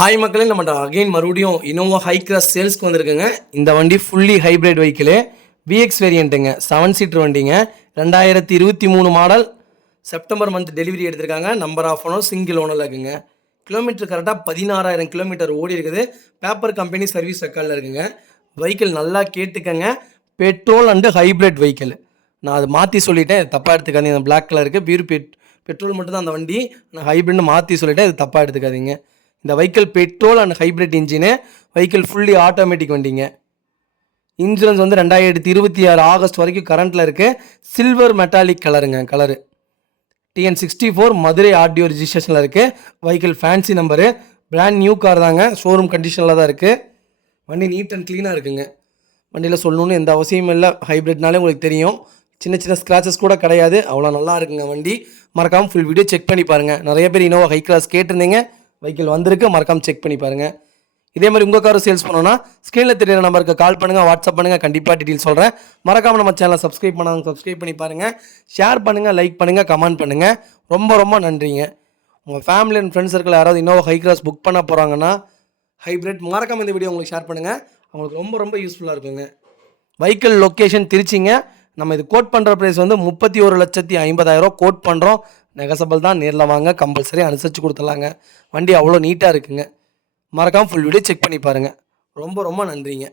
Hi மக்களே, நம்ம again மறுபடியும் இனோவா ஹை கிராஸ் சேல்ஸ்க்கு வந்திருக்குங்க. இந்த வண்டி ஃபுல்லி ஹைப்ரிட் வெஹிக்கிளு, விஎக்ஸ் வேரியண்ட்டுங்க, 7 சீட்டர் வண்டிங்க. 2023 மாடல், செப்டம்பர் மந்த் டெலிவரி எடுத்திருக்காங்க. நம்பர் ஆஃப் ஓனர் சிங்கிள் ஓனரில் இருக்குங்க. கிலோமீட்டர் கரெக்டாக 16,000 கிலோமீட்டர் ஓடி இருக்குது. பேப்பர் கம்பெனி சர்வீஸ் ரெக்கார்டில் இருக்குங்க. வெஹிக்கிள் நல்லா கேட்டுக்கங்க, பெட்ரோல் அண்டு ஹைப்ரிட் வெஹிக்கிள். நான் அதை மாற்றி சொல்லிட்டேன், தப்பாக எடுத்துக்காதீங்க. இந்த பிளாக் கலருக்கு பியூர் பெட்ரோல் மட்டும் தான் அந்த வண்டி. நான் ஹைப்ரிட்னு மாற்றி சொல்லிட்டேன், இது தப்பாக எடுத்துக்காதீங்க. இந்த vehicle petrol and hybrid engine, vehicle fully automatic வண்டிங்க. இன்சூரன்ஸ் வந்து 2026 ஆகஸ்ட் வரைக்கும் கரண்ட்டில் இருக்குது. சில்வர் மெட்டாலிக் கலருங்க. கலரு TN64 மதுரை ஆர்டிஓ ரிஜிஸ்ட்ரேஷனில் இருக்குது. Vehicle fancy number, brand new car தாங்க, ஷோரூம் கண்டிஷனில் தான் இருக்குது. வண்டி நீட் அண்ட் க்ளீனாக இருக்குங்க. வண்டியில் சொல்லணுன்னு எந்த அவசியமும் இல்லை. ஹைப்ரிட்னாலே உங்களுக்கு தெரியும், சின்ன சின்ன ஸ்க்ராச்சஸ் கூட கிடையாது. அவ்வளோ நல்லா இருக்குங்க வண்டி. மறக்காமல் ஃபுல் வீடியோ செக் பண்ணி பாருங்கள். நிறைய பேர் இனோவா ஹை கிளாஸ் கேட்டிருந்தீங்க, வெஹிக்கிள் வந்திருக்கு, மறக்காமல் செக் பண்ணி பாருங்கள். இதே மாதிரி உங்கள் காரும் சேல்ஸ் பண்ணோன்னா ஸ்க்ரீனில் தெரியிற நம்பருக்கு கால் பண்ணுங்கள், வாட்ஸ்அப் பண்ணுங்கள், கண்டிப்பாக டீட்டெயில் சொல்கிறேன். மறக்காமல் நம்ம சேனலை சப்ஸ்கிரைப் பண்ணாங்க, சப்ஸ்கிரைப் பண்ணி பாருங்கள். ஷேர் பண்ணுங்கள், லைக் பண்ணுங்கள், கமெண்ட் பண்ணுங்கள். ரொம்ப ரொம்ப நன்றிங்க. உங்கள் ஃபேமிலி அண்ட் ஃப்ரெண்ட்ஸ் சர்க்கிள் யாராவது இன்னோவா ஹை கிளாஸ் புக் பண்ண போகிறாங்கன்னா ஹைப்ரிட், மறக்காமல் இந்த வீடியோ உங்களுக்கு ஷேர் பண்ணுங்கள். அவங்களுக்கு ரொம்ப ரொம்ப யூஸ்ஃபுல்லாக இருக்குங்க. வெஹிக்கிள் லொக்கேஷன் திருச்சிங்க. நம்ம இது கோட் பண்ணுற ப்ரைஸ் வந்து 31,50,000 கோட் பண்ணுறோம். நெகசபிள் தான், நேரில் வாங்க, கம்பல்சரி அனுசரித்து கொடுத்துடலாங்க. வண்டி அவ்வளோ நீட்டாக இருக்குங்க. மறக்காமல் ஃபுல் வீடியோ செக் பண்ணி பாருங்கள். ரொம்ப ரொம்ப நன்றிங்க.